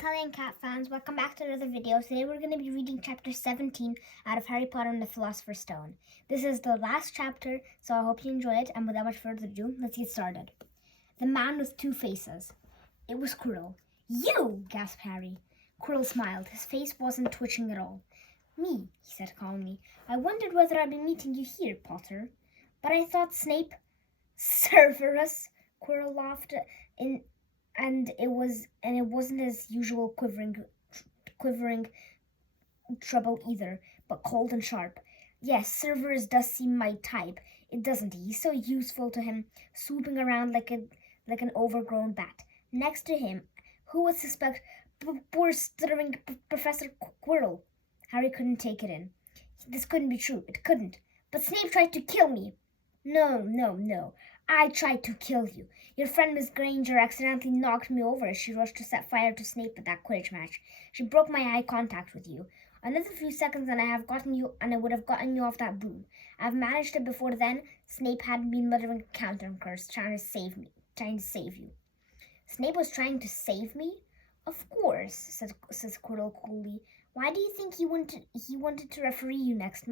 Kelly and Cat fans, welcome back to another video. Today we're going to be reading chapter 17 out of Harry Potter and the Philosopher's Stone. This is the last chapter, so I hope you enjoy it, and without much further ado, let's get started. The Man with Two Faces. It was Quirrell. "You!" gasped Harry. Quirrell smiled. His face wasn't twitching at all. "Me," he said calmly. "I wondered whether I'd be meeting you here, Potter. But I thought Snape..." "Cerberus," Quirrell laughed, and it wasn't his usual quivering trouble either, but cold and sharp. "Yes, Cerberus does seem my type, it doesn't he? He's so useful to him, swooping around like an overgrown bat. Next to him, who would suspect poor stuttering Professor Quirrell?" Harry couldn't take it in. This couldn't be true. It couldn't. "But Snape tried to kill me." No. I tried to kill you. Your friend Miss Granger accidentally knocked me over as she rushed to set fire to Snape at that Quidditch match. She broke my eye contact with you. Another few seconds and I would have gotten you off that broom. I've managed it before then. Snape hadn't been muttering a counter curse, trying to save you." "Snape was trying to save me?" "Of course," says Quirrell coolly. "Why do you think he wanted to referee your next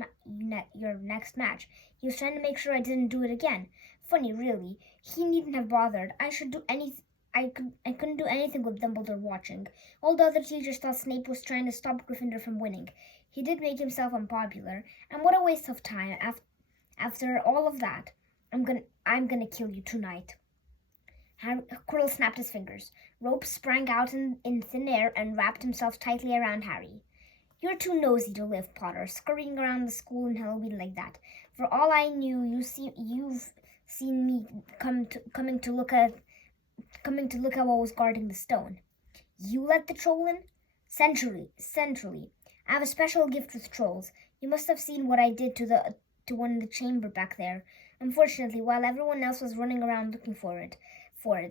match? He was trying to make sure I didn't do it again. Funny, really. He needn't have bothered. I couldn't do anything with Dumbledore watching. All the other teachers thought Snape was trying to stop Gryffindor from winning. He did make himself unpopular, and what a waste of time. After all of that, I'm gonna kill you tonight." Quirrell snapped his fingers. Rope sprang out in thin air and wrapped himself tightly around Harry. "You're too nosy to live, Potter, scurrying around the school in Halloween like that. For all I knew, you've seen me coming to look at what was guarding the stone." "You let the troll in?" Centrally. I have a special gift with trolls. You must have seen what I did to one in the chamber back there. Unfortunately, while everyone else was running around looking for it,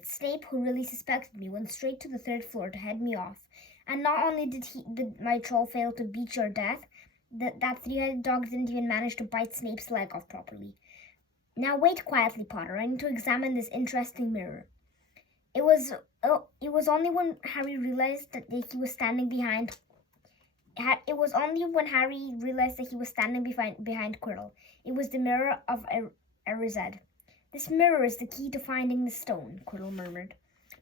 Snape, who really suspected me, went straight to the third floor to head me off. And not only did my troll fail to beat your death, that three-headed dog didn't even manage to bite Snape's leg off properly. Now wait quietly, Potter. I need to examine this interesting mirror." It was only when Harry realized that he was standing behind Quirrell. It was the mirror of Erised. "This mirror is the key to finding the stone," Quirrell murmured,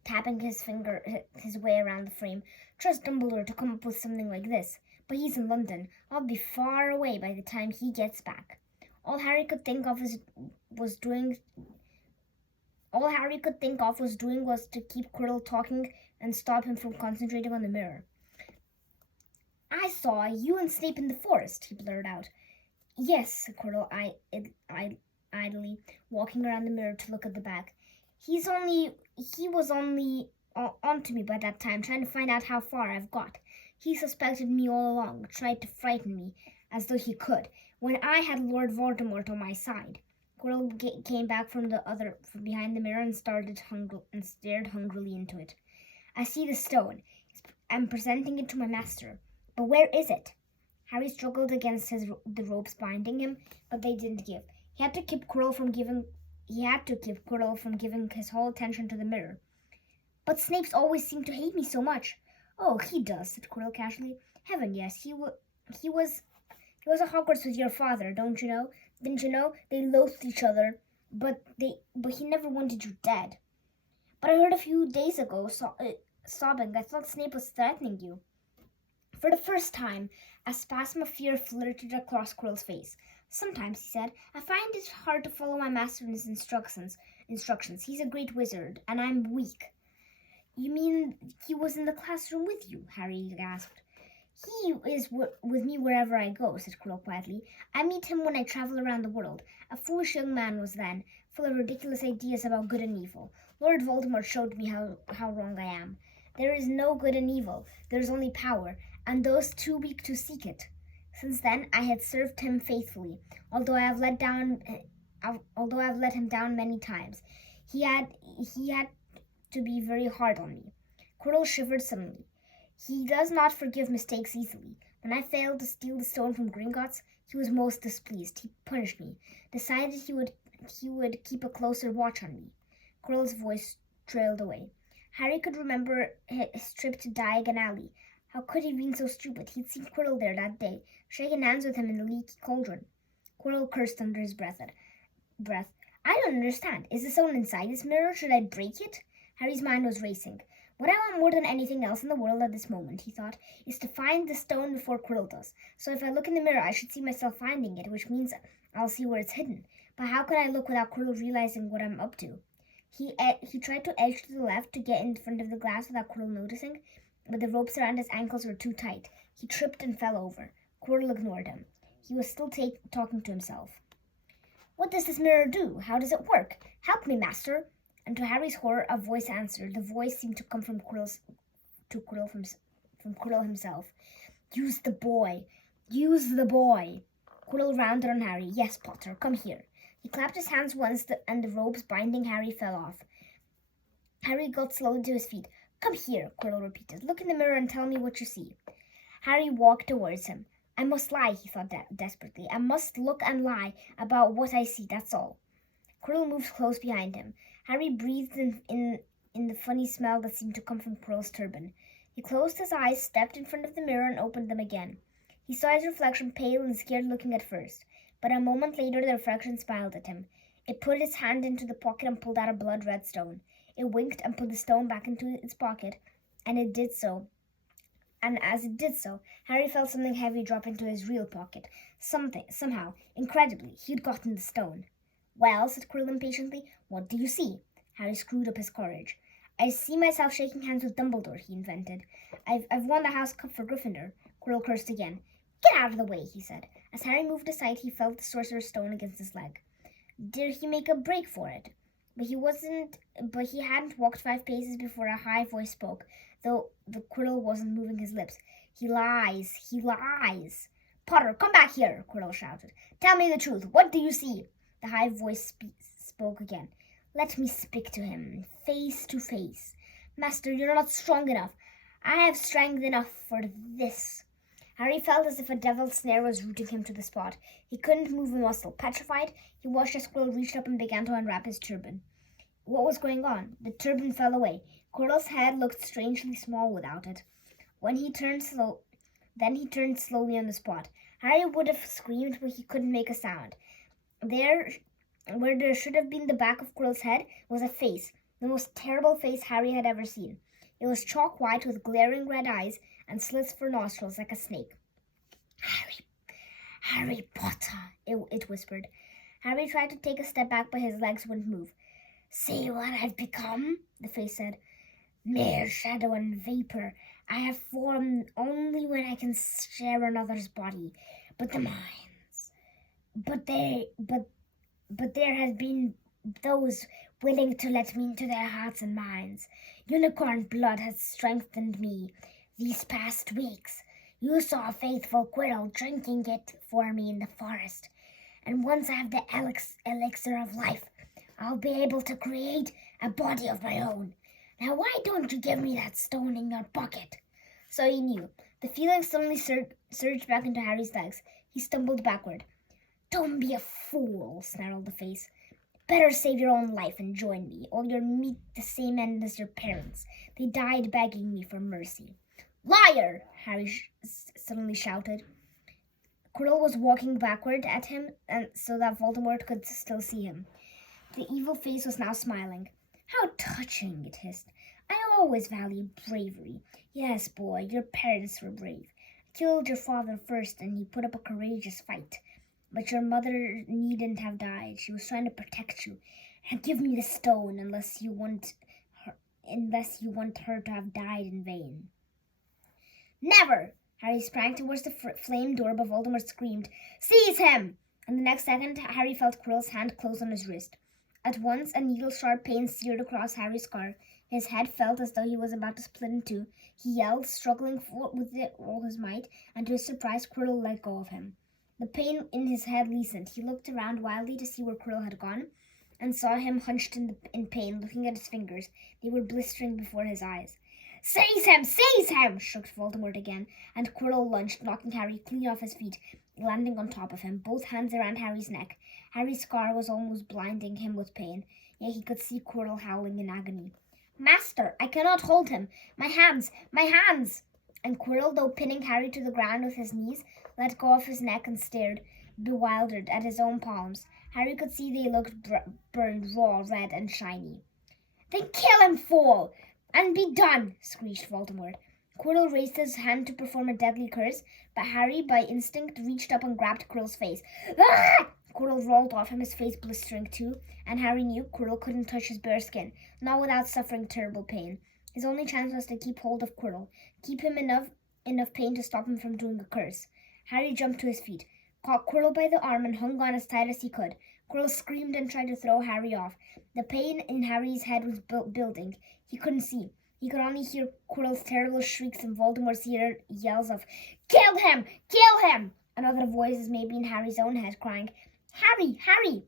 tapping his way around the frame. "Trust Dumbledore to come up with something like this. But he's in London. I'll be far away by the time he gets back." All Harry could think of was doing was to keep Quirrell talking and stop him from concentrating on the mirror. "I saw you and Snape in the forest," he blurted out. "Yes," said Quirrell idly, walking around the mirror to look at the back. He was only onto me by that time, trying to find out how far I've got. He suspected me all along, tried to frighten me, as though he could, when I had Lord Voldemort on my side." Quirrell came back from behind the mirror and stared hungrily into it. "I see the stone. I'm presenting it to my master. But where is it?" Harry struggled against the ropes binding him, but they didn't give. He had to keep Quirrell from giving his whole attention to the mirror. "But Snape's always seemed to hate me so much." "Oh, he does," said Quirrell casually. "Heaven, yes. He was at Hogwarts with your father, don't you know? Didn't you know? They loathed each other, but he never wanted you dead." "But I heard a few days ago sobbing. I thought Snape was threatening you." For the first time, a spasm of fear flirted across Quirrell's face. "Sometimes," he said, "I find it hard to follow my master's instructions. He's a great wizard, and I'm weak." "You mean he was in the classroom with you?" Harry gasped. "He is with me wherever I go," said Quirrell quietly. "I meet him when I travel around the world. A foolish young man was then, full of ridiculous ideas about good and evil. Lord Voldemort showed me how wrong I am. There is no good and evil. There is only power, and those too weak to seek it. Since then, I had served him faithfully, although I have let him down many times. He had to be very hard on me." Quirrell shivered suddenly. "He does not forgive mistakes easily. When I failed to steal the stone from Gringotts, he was most displeased. He punished me, decided he would keep a closer watch on me." Quirrell's voice trailed away. Harry could remember his trip to Diagon Alley. How could he have been so stupid? He'd seen Quirrell there that day, shaking hands with him in the leaky cauldron. Quirrell cursed under his breath. I don't understand. Is the stone inside this mirror? Should I break it? Harry's mind was racing. What I want more than anything else in the world at this moment, he thought, is to find the stone before Quirrell does. So if I look in the mirror, I should see myself finding it, which means I'll see where it's hidden. But how can I look without Quirrell realizing what I'm up to? He tried to edge to the left to get in front of the glass without Quirrell noticing, but the ropes around his ankles were too tight. He tripped and fell over. Quirrell ignored him. He was still talking to himself. What does this mirror do? How does it work? Help me, master. And to Harry's horror, a voice answered. The voice seemed to come from Quirrell himself. Use the boy. Use the boy. Quirrell rounded on Harry. Yes, Potter, come here. He clapped his hands once and the ropes binding Harry fell off. Harry got slowly to his feet. Come here, Quirrell repeated. Look in the mirror and tell me what you see. Harry walked towards him. I must lie, he thought desperately. I must look and lie about what I see, that's all. Quirrell moved close behind him. Harry breathed in the funny smell that seemed to come from Quirrell's turban. He closed his eyes, stepped in front of the mirror, and opened them again. He saw his reflection, pale and scared-looking at first, but a moment later the reflection smiled at him. It put its hand into the pocket and pulled out a blood-red stone. It winked and put the stone back into its pocket, and it did so. And as it did so, Harry felt something heavy drop into his real pocket. Somehow, incredibly, he'd gotten the stone. Well, said Quirrell impatiently, what do you see? Harry screwed up his courage. I see myself shaking hands with Dumbledore, he invented. I've won the House Cup for Gryffindor. Quirrell cursed again. Get out of the way, he said. As Harry moved aside, he felt the Sorcerer's stone against his leg. Did he make a break for it? But he hadn't walked 5 paces before a high voice spoke, though the Quirrell wasn't moving his lips. He lies. He lies. Potter, come back here, Quirrell shouted. Tell me the truth. What do you see? The high voice spoke again. Let me speak to him, face to face. Master, you're not strong enough. I have strength enough for this. Harry felt as if a devil's snare was rooting him to the spot. He couldn't move a muscle. Petrified, he watched as Quirrell reached up and began to unwrap his turban. What was going on? The turban fell away. Quirrell's head looked strangely small without it. Then he turned slowly on the spot. Harry would have screamed, but he couldn't make a sound. Where there should have been the back of Quirrell's head was a face, the most terrible face Harry had ever seen. It was chalk white with glaring red eyes and slits for nostrils like a snake. Harry Potter, it whispered. Harry tried to take a step back, but his legs wouldn't move. See what I've become, the face said. Mere shadow and vapor. I have form only when I can share another's body. But the minds. But there has been those willing to let me into their hearts and minds. Unicorn blood has strengthened me these past weeks. You saw faithful Quirrell drinking it for me in the forest. And once I have the elixir of life, I'll be able to create a body of my own. Now why don't you give me that stone in your pocket? So he knew. The feeling suddenly surged back into Harry's legs. He stumbled backward. Don't be a fool, snarled the face. Better save your own life and join me, or you'll meet the same end as your parents. They died begging me for mercy. Liar! Harry suddenly shouted. Quirrell was walking backward at him, and so that Voldemort could still see him. The evil face was now smiling. How touching, it hissed. I always valued bravery. Yes, boy, your parents were brave. Killed your father first, and he put up a courageous fight. But your mother needn't have died. She was trying to protect you. And give me the stone unless you want her to have died in vain. Never! Harry sprang towards the flame door, but Voldemort screamed, Seize him! And the next second, Harry felt Quirrell's hand close on his wrist. At once, a needle-sharp pain seared across Harry's scar. His head felt as though he was about to split in two. He yelled, struggling with all his might, and to his surprise, Quirrell let go of him. The pain in his head lessened. He looked around wildly to see where Quirrell had gone, and saw him hunched in pain, looking at his fingers. They were blistering before his eyes. Seize him! Seize him! Shrieked Voldemort again, and Quirrell lunged, knocking Harry clean off his feet, landing on top of him, both hands around Harry's neck. Harry's scar was almost blinding him with pain, yet he could see Quirrell howling in agony. Master, I cannot hold him. My hands! My hands! And Quirrell, though pinning Harry to the ground with his knees, let go of his neck and stared, bewildered, at his own palms. Harry could see they looked burned raw, red, and shiny. Then kill him, fool! And be done! Screeched Voldemort. Quirrell raised his hand to perform a deadly curse, but Harry, by instinct, reached up and grabbed Quirrell's face. Ah! Quirrell rolled off him, his face blistering too, and Harry knew Quirrell couldn't touch his bare skin, not without suffering terrible pain. His only chance was to keep hold of Quirrell, keep him enough pain to stop him from doing a curse. Harry jumped to his feet, caught Quirrell by the arm, and hung on as tight as he could. Quirrell screamed and tried to throw Harry off. The pain in Harry's head was building. He couldn't see. He could only hear Quirrell's terrible shrieks and Voldemort's yells of, "Kill him! Kill him!" and other voices maybe in Harry's own head crying, "Harry! Harry!"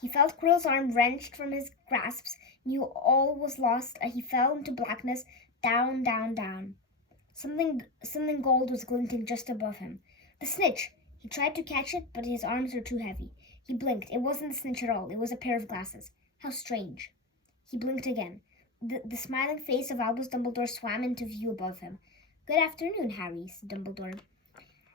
He felt Quirrell's arm wrenched from his grasps, knew all was lost, and he fell into blackness, down, down, down. Something gold was glinting just above him. The snitch! He tried to catch it, but his arms were too heavy. He blinked. It wasn't the snitch at all. It was a pair of glasses. How strange. He blinked again. The smiling face of Albus Dumbledore swam into view above him. "Good afternoon, Harry," said Dumbledore.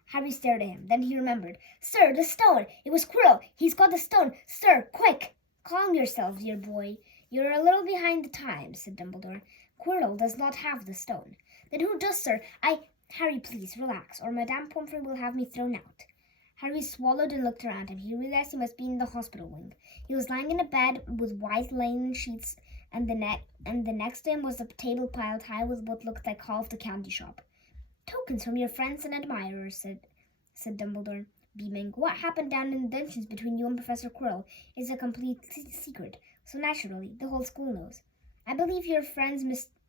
Harry stared at him. Then he remembered. "Sir, the stone! It was Quirrell! He's got the stone! Sir, quick!" "Calm yourself, dear boy. You're a little behind the times," said Dumbledore. "Quirrell does not have the stone." "Then who does, sir? Harry, please, relax, or Madame Pomfrey will have me thrown out." Harry swallowed and looked around him. He realized he must be in the hospital wing. He was lying in a bed with white linen sheets, and the next to him was a table piled high with what looked like half the candy shop. "Tokens from your friends and admirers," said Dumbledore, beaming. "What happened down in the dungeons between you and Professor Quirrell is a complete secret, so naturally the whole school knows. I believe your friends,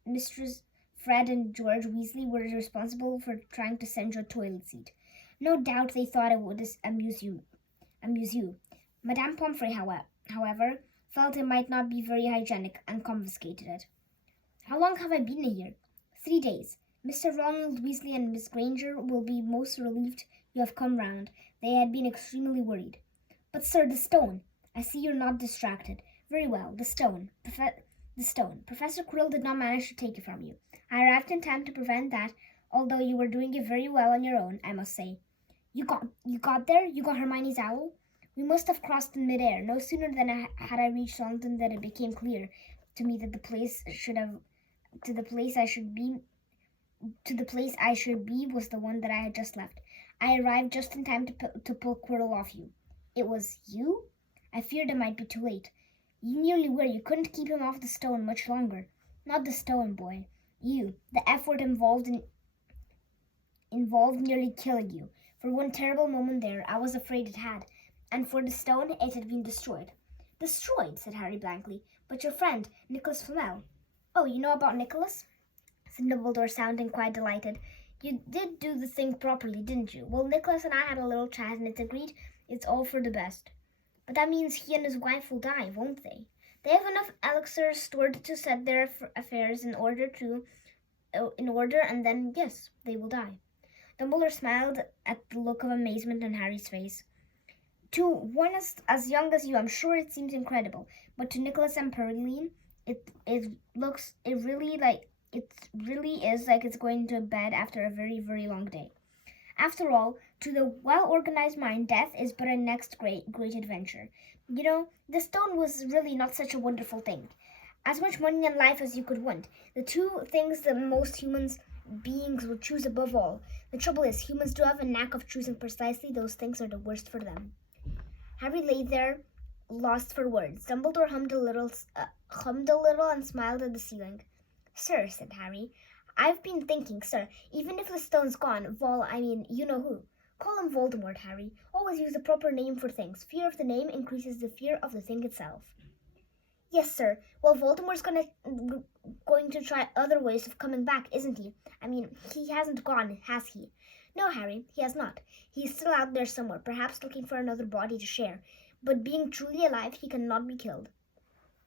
Mistress Fred and George Weasley, were responsible for trying to send you a toilet seat. No doubt they thought it would amuse you. Madame Pomfrey, however, felt it might not be very hygienic and confiscated it." "How long have I been here?" 3 days. Mr. Ronald Weasley and Miss Granger will be most relieved you have come round. They had been extremely worried." "But, sir, the stone." "I see you're not distracted. Very well, the stone. The stone. Professor Quirrell did not manage to take it from you. I arrived in time to prevent that, although you were doing it very well on your own, I must say." You got there? You got Hermione's owl?" "We must have crossed in midair. No sooner than had I reached London than it became clear to me that the place I should be was the one that I had just left. I arrived just in time to pull Quirrell off you." "It was you?" "I feared it might be too late." "You nearly were. You couldn't keep him off the stone much longer." "Not the stone, boy. You. The effort involved nearly killing you. For one terrible moment there, I was afraid it had. And for the stone, it had been destroyed." "Destroyed?" said Harry blankly. "But your friend, Nicholas Flamel." "Oh, you know about Nicholas?" said Dumbledore, sounding quite delighted. "You did do the thing properly, didn't you? Well, Nicholas and I had a little chat, and it's agreed it's all for the best." "But that means he and his wife will die, won't they?" "They have enough elixir stored to set their affairs in order, and then, yes, they will die." Dumbledore smiled at the look of amazement on Harry's face. "To one as young as you, I'm sure it seems incredible, but to Nicholas and Pearline, it really is like it's going to bed after a very, very long day. After all, to the well-organized mind, death is but a next great adventure. You know, the stone was really not such a wonderful thing. As much money and life as you could want. The two things that most beings would choose above all. The trouble is, humans do have a knack of choosing precisely those things are the worst for them." Harry lay there, lost for words. Dumbledore hummed a little and smiled at the ceiling. "Sir," said Harry, "I've been thinking, sir, even if the stone's gone, you know who. Call him Voldemort, Harry. Always use the proper name for things. Fear of the name increases the fear of the thing itself." "Yes, sir. Well, Voldemort's going to try other ways of coming back, isn't he? He hasn't gone, has he?" "No, Harry, he has not. He's still out there somewhere, perhaps looking for another body to share. But being truly alive, he cannot be killed.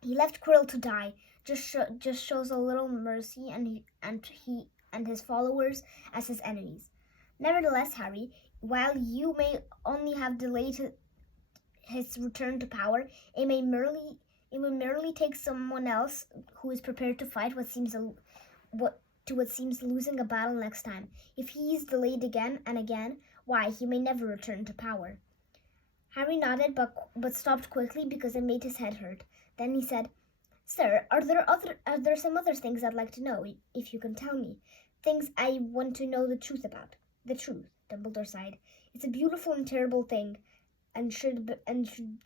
He left Quirrell to die. Just shows a little mercy, and his followers as his enemies. Nevertheless, Harry, while you may only have delayed his return to power, it may It would merely take someone else who is prepared to fight what seems losing a battle next time. If he is delayed again and again, why, he may never return to power. Harry nodded but stopped quickly because it made his head hurt. Then he said, Sir, are there some other things I'd like to know, if you can tell me? Things I want to know the truth about. The truth, Dumbledore sighed. It's a beautiful and terrible thing, and should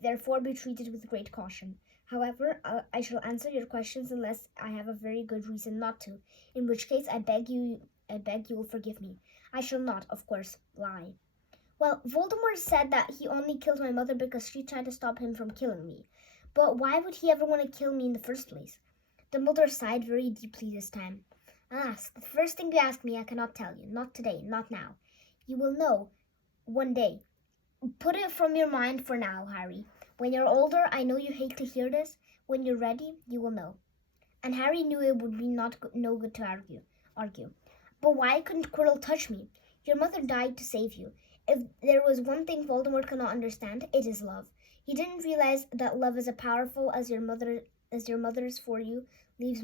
therefore be treated with great caution. However, I shall answer your questions unless I have a very good reason not to, in which case I beg you will forgive me. I shall not, of course, lie. Well, Voldemort said that he only killed my mother because she tried to stop him from killing me. But why would he ever want to kill me in the first place? Dumbledore sighed very deeply this time. Alas, the first thing you ask me I cannot tell you. Not today, not now. You will know one day. Put it from your mind for now, Harry. When you're older, I know you hate to hear this. When you're ready, you will know. And Harry knew it would be no good to argue. But why couldn't Quirrell touch me? Your mother died to save you. If there was one thing Voldemort cannot understand, it is love. He didn't realize that love is as powerful as your mother's for you leaves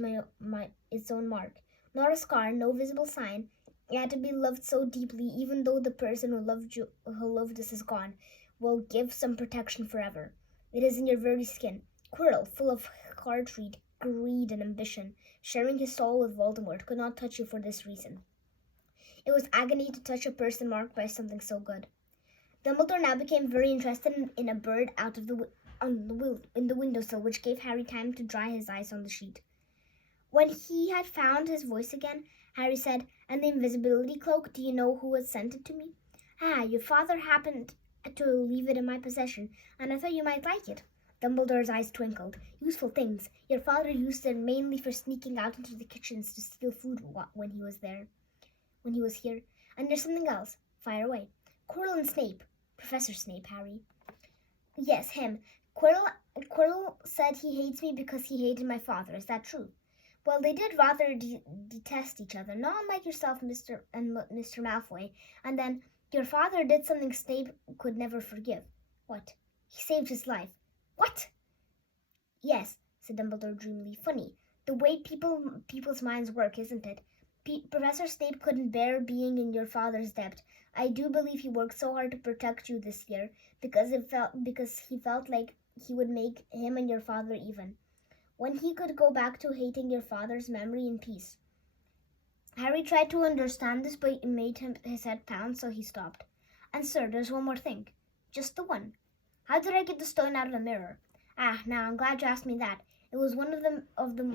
its own mark. Not a scar, no visible sign. It had to be loved so deeply, even though the person who loved us is gone, will give some protection forever. It is in your very skin. Quirrell, full of hatred, greed, and ambition, sharing his soul with Voldemort, could not touch you for this reason. It was agony to touch a person marked by something so good. Dumbledore now became very interested in a bird in the windowsill, which gave Harry time to dry his eyes on the sheet. When he had found his voice again, Harry said, And the invisibility cloak, do you know who had sent it to me? Ah, your father happened to leave it in my possession, and I thought you might like it. Dumbledore's eyes twinkled. Useful things. Your father used it mainly for sneaking out into the kitchens to steal food when he was here. And there's something else. Fire away. Quirrell and Snape. Professor Snape, Harry. Yes, him. Quirrell said he hates me because he hated my father. Is that true? Well, they did rather detest each other, not unlike yourself, Mr. Malfoy. And then your father did something Snape could never forgive. What? He saved his life. What? Yes, said Dumbledore dreamily. Funny. The way people's minds work, isn't it? Professor Snape couldn't bear being in your father's debt. I do believe he worked so hard to protect you this year because he felt like he would make him and your father even. When he could go back to hating your father's memory in peace. Harry tried to understand this, but it made his head pound, so he stopped. And sir, there's one more thing. Just the one. How did I get the stone out of the mirror? Ah, now I'm glad you asked me that. It was one of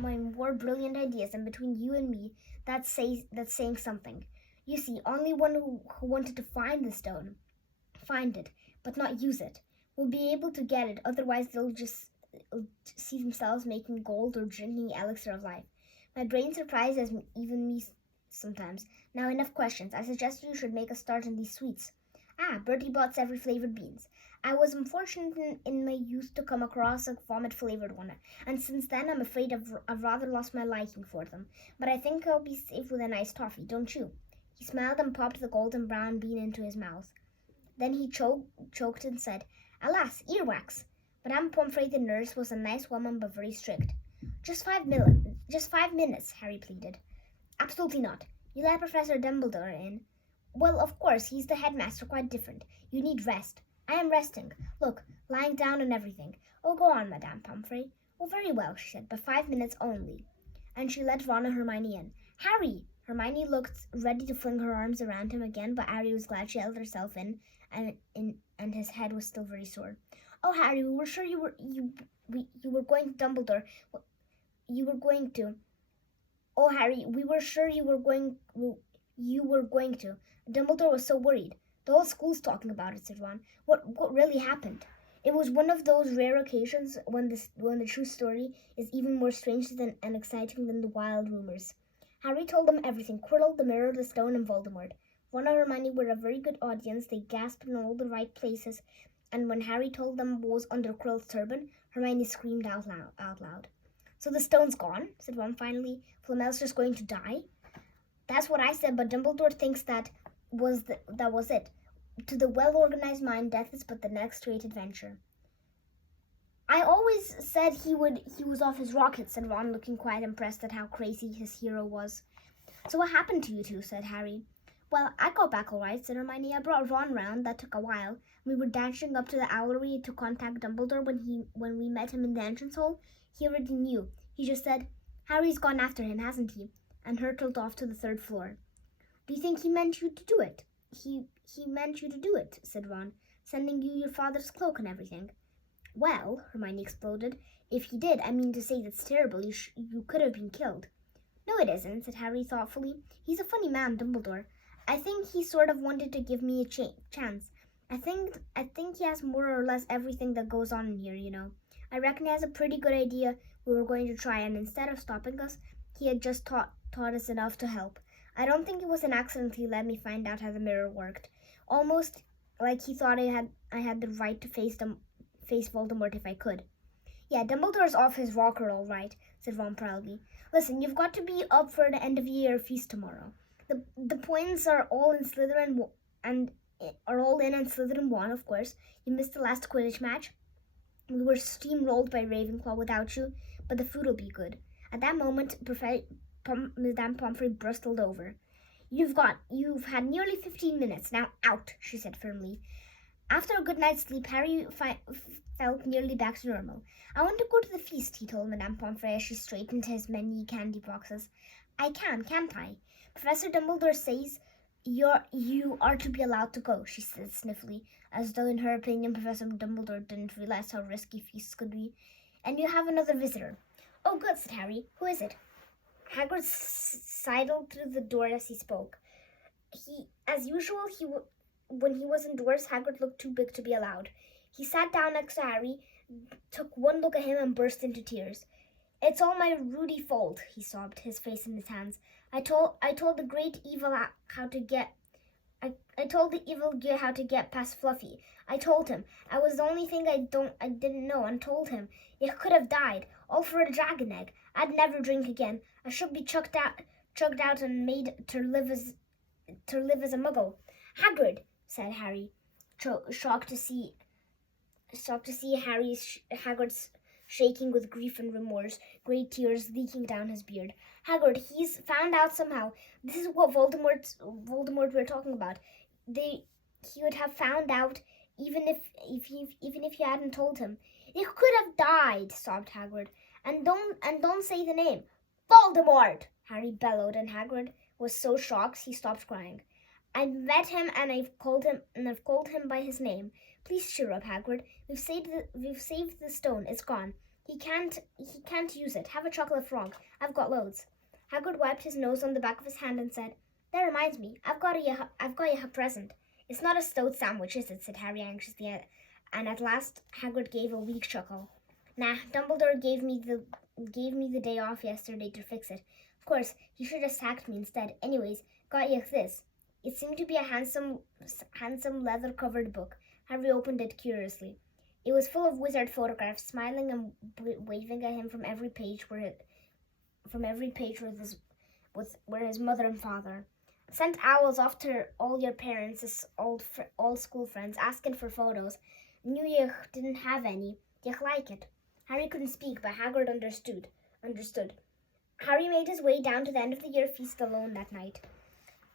my more brilliant ideas, and between you and me, that's saying something. You see, only one who wanted to find the stone, find it, but not use it, will be able to get it. Otherwise, they'll just see themselves making gold or drinking elixir of life. My brain surprises even me sometimes. Now, enough questions. I suggest you should make a start on these sweets. Ah, Bertie Bott's every flavored beans. I was unfortunate in my youth to come across a vomit-flavored one, and since then I'm afraid I've rather lost my liking for them. But I think I'll be safe with a nice toffee, don't you? He smiled and popped the golden brown bean into his mouth. Then he choked and said, Alas, earwax! Madame Pomfrey the nurse was a nice woman but very strict. Just 5 minutes, Harry pleaded. Absolutely not. You let Professor Dumbledore in. Well, of course, he's the headmaster, quite different. You need rest. I am resting. Look, lying down and everything. Oh, go on, Madame Pomfrey. Oh, very well, she said, but 5 minutes only. And she let Ron and Hermione in. Harry! Hermione looked ready to fling her arms around him again, but Harry was glad she held herself in, and his head was still very sore. Oh, Harry, we were sure you were going to Dumbledore. You were going to. Oh, Harry, we were sure you were going to. Dumbledore was so worried. The whole school's talking about it, said Ron. What really happened? It was one of those rare occasions when the true story is even more strange and exciting than the wild rumors. Harry told them everything: Quirrell, the mirror, the stone, and Voldemort. Ron and Hermione were a very good audience. They gasped in all the right places, and when Harry told them what was under Quirrell's turban, Hermione screamed out loud. So the stone's gone, said Ron finally. Flamel's just going to die? That's what I said, but Dumbledore thinks that was it. To the well-organized mind, death is but the next great adventure. I always said he was off his rocket, said Ron, looking quite impressed at how crazy his hero was. So what happened to you two, said Harry. Well, I got back all right, said Hermione. I brought Ron round. That took a while. We were dashing up to the owlery to contact Dumbledore when we met him in the entrance hall. He already knew. He just said, Harry's gone after him, hasn't he? And hurtled off to the 3rd floor. Do you think he meant you to do it? He meant you to do it, said Ron, sending you your father's cloak and everything. Well, Hermione exploded, if he did, I mean to say that's terrible. You could have been killed. No, it isn't, said Harry thoughtfully. He's a funny man, Dumbledore. I think he sort of wanted to give me a chance. I think he has more or less everything that goes on in here, you know. I reckon he has a pretty good idea we were going to try, and instead of stopping us, he had just taught us enough to help. I don't think it was an accident he let me find out how the mirror worked. Almost like he thought I had the right to face Voldemort if I could. Yeah, Dumbledore's off his rocker all right, said Ron proudly. Listen, you've got to be up for the end of year feast tomorrow. The points are all in Slytherin and Slytherin won, of course. You missed the last Quidditch match. We were steamrolled by Ravenclaw without you, but the food will be good. At that moment, Madame Pomfrey bristled over. You've had nearly 15 minutes. Now out, she said firmly. After a good night's sleep, Harry felt nearly back to normal. I want to go to the feast, he told Madame Pomfrey as she straightened his many candy boxes. I can't I? Professor Dumbledore says you are to be allowed to go, she said sniffly, as though in her opinion Professor Dumbledore didn't realize how risky feasts could be. And you have another visitor. Oh, good, said Harry. Who is it? Hagrid sidled through the door as he spoke. As usual, when he was indoors, Hagrid looked too big to be allowed. He sat down next to Harry, took one look at him, and burst into tears. It's all my Rudy fault, he sobbed, his face in his hands. I told the great evil how to get past Fluffy. I told him. I was the only thing I didn't know, and told him. You could have died, all for a dragon egg. I'd never drink again. I should be chugged out and made to live as a muggle. Hagrid, said Harry, shocked to see Hagrid's shaking with grief and remorse, great tears leaking down his beard. Hagrid, he's found out somehow. This is what Voldemort we're talking about. He would have found out even if you hadn't told him. You could have died, sobbed Hagrid. And don't say the name. Voldemort! Harry bellowed, and Hagrid was so shocked he stopped crying. I met him and I've called him by his name. Please cheer up, Hagrid. We've saved the stone. It's gone. He can't use it. Have a chocolate frog. I've got loads. Hagrid wiped his nose on the back of his hand and said, That reminds me. I've got you a present. It's not a stout sandwich, is it? Said Harry anxiously, and at last Hagrid gave a weak chuckle. Nah, Dumbledore gave me the day off yesterday to fix it. Of course, he should have sacked me instead. Anyways, got you this. It seemed to be a handsome leather-covered book. Harry opened it curiously. It was full of wizard photographs, smiling and waving at him from every page were his mother and father. Sent owls off to all your parents' old school friends, asking for photos. Knew you didn't have any. You like it. Harry couldn't speak, but Hagrid understood. Harry made his way down to the end of the year feast alone that night.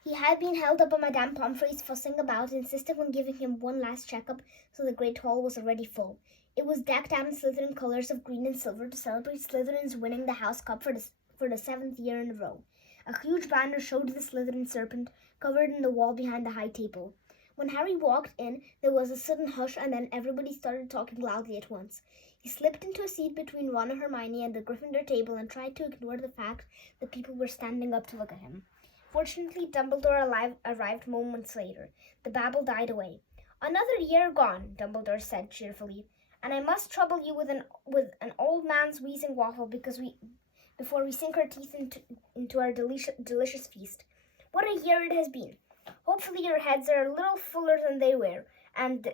He had been held up by Madame Pomfrey's fussing about, insisted on giving him one last checkup, so the great hall was already full. It was decked out in Slytherin colors of green and silver to celebrate Slytherin's winning the House Cup for the 7th year in a row. A huge banner showed the Slytherin serpent covered in the wall behind the high table. When Harry walked in, there was a sudden hush, and then everybody started talking loudly at once. He slipped into a seat between Ron and Hermione and the Gryffindor table and tried to ignore the fact that people were standing up to look at him. Fortunately, Dumbledore arrived moments later. The babble died away. Another year gone, Dumbledore said cheerfully, and I must trouble you with an old man's wheezing waffle before we sink our teeth into our delicious feast. What a year it has been! Hopefully your heads are a little fuller than they were, and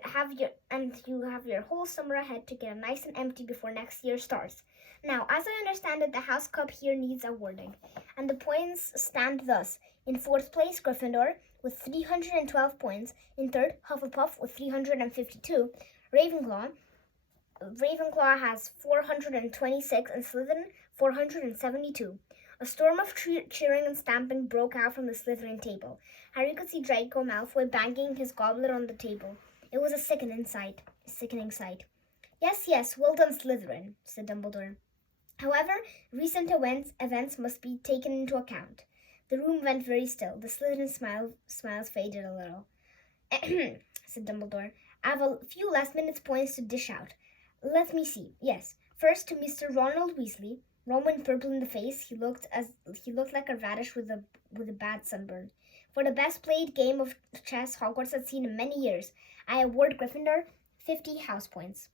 you have your whole summer ahead to get nice and empty before next year starts. Now, as I understand it, the House Cup here needs awarding, and the points stand thus. In 4th place, Gryffindor with 312 points. In 3rd, Hufflepuff with 352. Ravenclaw Ravenclaw has 426 and Slytherin 472. A storm of cheering and stamping broke out from the Slytherin table. Harry could see Draco Malfoy banging his goblet on the table. It was a sickening sight. Yes, well done, Slytherin, said Dumbledore. However, recent events must be taken into account. The room went very still. The Slytherin smiles faded a little. Said Dumbledore. I have a few last-minute points to dish out. Let me see. Yes, first to Mr. Ronald Weasley. Ron went purple in the face. He looked like a radish with a bad sunburn. For the best played game of chess Hogwarts had seen in many years, I award Gryffindor 50 house points.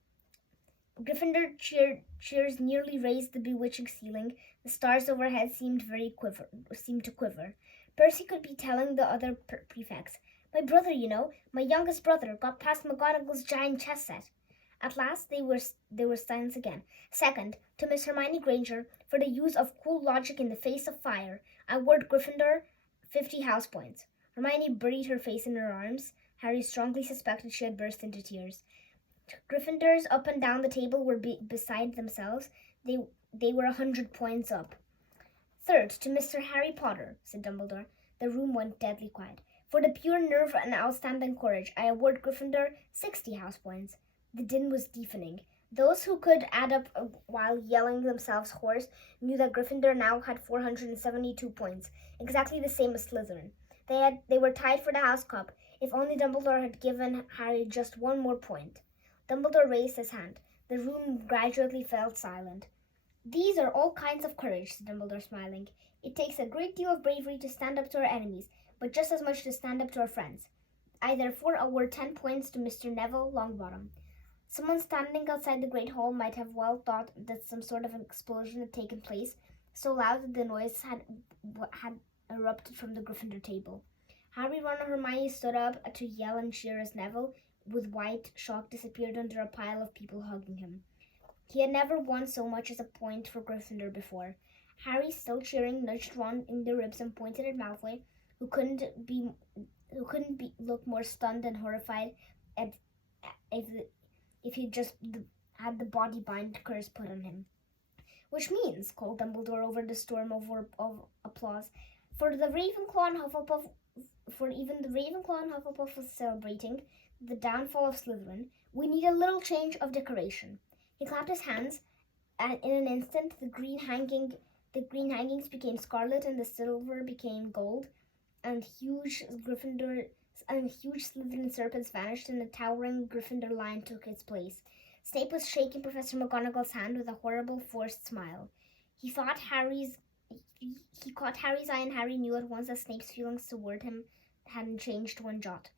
Gryffindor cheers nearly raised the bewitching ceiling. The stars overhead seemed to quiver. Percy could be telling the other prefects, "My brother, you know, my youngest brother, got past McGonagall's giant chess set." At last they were silent again. Second, to Miss Hermione Granger, for the use of cool logic in the face of fire, I award Gryffindor 50 house points. Hermione buried her face in her arms. Harry strongly suspected she had burst into tears. Gryffindors up and down the table were beside themselves. They were 100 points up. Third, to Mr. Harry Potter, said Dumbledore. The room went deadly quiet. For the pure nerve and outstanding courage, I award Gryffindor 60 house points. The din was deafening. Those who could add up while yelling themselves hoarse knew that Gryffindor now had 472 points, exactly the same as Slytherin. They were tied for the House Cup, if only Dumbledore had given Harry just one more point. Dumbledore raised his hand. The room gradually fell silent. "These are all kinds of courage," said Dumbledore, smiling. "It takes a great deal of bravery to stand up to our enemies, but just as much to stand up to our friends. I therefore award 10 points to Mr. Neville Longbottom." Someone standing outside the Great Hall might have well thought that some sort of an explosion had taken place, so loud that the noise had erupted from the Gryffindor table. Harry, Ron, and Hermione stood up to yell and cheer as Neville, with white shock, disappeared under a pile of people hugging him. He had never won so much as a point for Gryffindor before. Harry, still cheering, nudged Ron in the ribs and pointed at Malfoy, who couldn't look more stunned and horrified if he just had the body bind curse put on him. "Which means," called Dumbledore over the storm of applause, for even the Ravenclaw and Hufflepuff was celebrating the downfall of Slytherin, "we need a little change of decoration." He clapped his hands, and in an instant the green hangings became scarlet and the silver became gold, and huge Slytherin serpents vanished, and a towering Gryffindor lion took its place. Snape was shaking Professor McGonagall's hand with a horrible, forced smile. He caught Harry's eye, and Harry knew at once that Snape's feelings toward him hadn't changed one jot.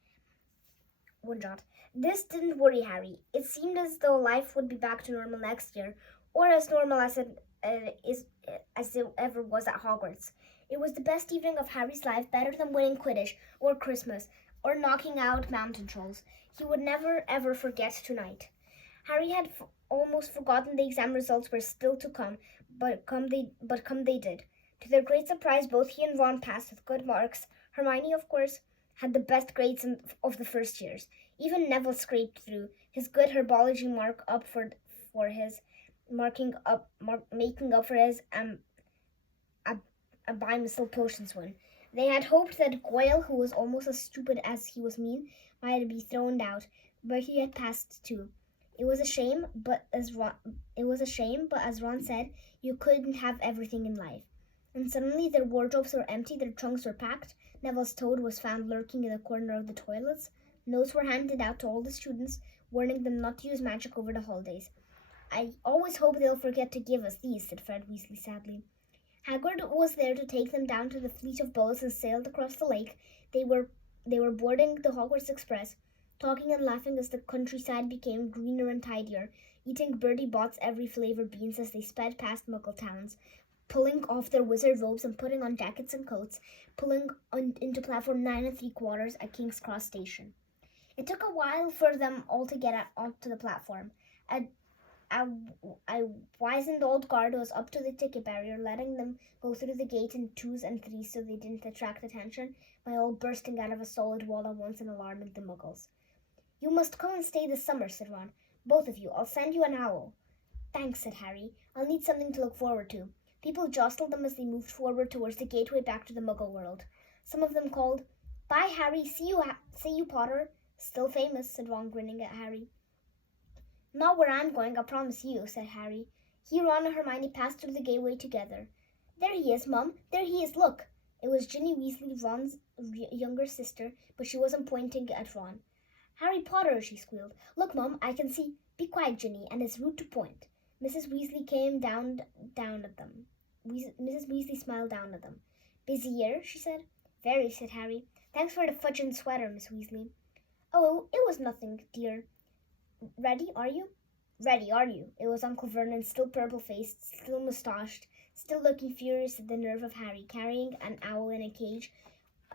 This didn't worry Harry. It seemed as though life would be back to normal next year, or as normal as it ever was at Hogwarts. It was the best evening of Harry's life, better than winning Quidditch, or Christmas, or knocking out mountain trolls. He would never, ever forget tonight. Harry had almost forgotten the exam results were still to come, but come they did. To their great surprise, both he and Ron passed with good marks. Hermione, of course, had the best grades of the first years. Even Neville scraped through, his good herbology mark up for his making up for his abysmal potions win. They had hoped that Goyle, who was almost as stupid as he was mean, might be thrown out, but he had passed too. It was a shame, but as Ron said, you couldn't have everything in life. And suddenly their wardrobes were empty, their trunks were packed. Neville's toad was found lurking in the corner of the toilets. Notes were handed out to all the students, warning them not to use magic over the holidays. "I always hope they'll forget to give us these," said Fred Weasley sadly. Hagrid was there to take them down to the fleet of boats and sailed across the lake. They were boarding the Hogwarts Express, talking and laughing as the countryside became greener and tidier, eating Bertie Bott's every flavor beans as they sped past Muggle towns, pulling off their wizard robes and putting on jackets and coats, pulling into platform 9 3/4 at King's Cross Station. It took a while for them all to get onto the platform. A wizened old guard was up to the ticket barrier, letting them go through the gate in 2s and 3s so they didn't attract attention by all bursting out of a solid wall at once and alarming the Muggles. "You must come and stay this summer," said Ron. Both of you. I'll send you an owl." "Thanks," said Harry. "I'll need something to look forward to." People jostled them as they moved forward towards the gateway back to the Muggle world. Some of them called, "Bye, Harry. See you, Potter." "Still famous," said Ron, grinning at Harry. "Not where I'm going, I promise you," said Harry. He, Ron, and Hermione passed through the gateway together. "There he is, Mum. There he is, look." It was Ginny Weasley, Ron's younger sister, but she wasn't pointing at Ron. "Harry Potter," she squealed. "Look, Mum, I can see." "Be quiet, Ginny, and it's rude to point." Mrs. Weasley came down at them. Mrs. Weasley smiled down at them. "Busy year?" she said. "Very," said Harry. "Thanks for the fudge and sweater, Miss Weasley." "Oh, it was nothing, dear." "Ready, are you?" "Ready, are you?" It was Uncle Vernon, still purple-faced, still moustached, still looking furious at the nerve of Harry, carrying an owl in a cage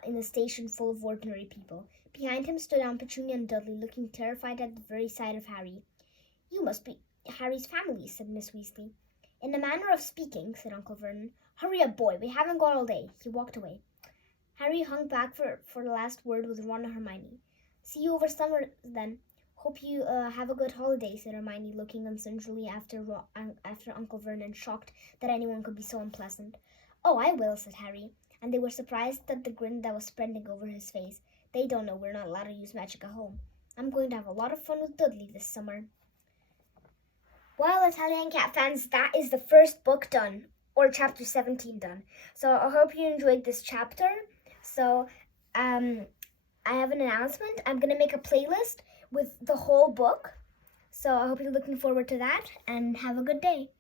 in a station full of ordinary people. Behind him stood Aunt Petunia and Dudley, looking terrified at the very sight of Harry. "You must be Harry's family," said Miss Weasley. "In a manner of speaking," said Uncle Vernon. "Hurry up, boy, we haven't got all day." He walked away. Harry hung back for the last word with Ron and Hermione. "See you over summer, then. Hope you have a good holiday," said Hermione, looking uncertainly after Uncle Vernon, shocked that anyone could be so unpleasant. "Oh, I will," said Harry, and they were surprised at the grin that was spreading over his face. "They don't know we're not allowed to use magic at home. I'm going to have a lot of fun with Dudley this summer." Well, Italian Cat fans, that is the first book done, or chapter 17 done. So I hope you enjoyed this chapter. So I have an announcement. I'm going to make a playlist with the whole book. So I hope you're looking forward to that, and have a good day.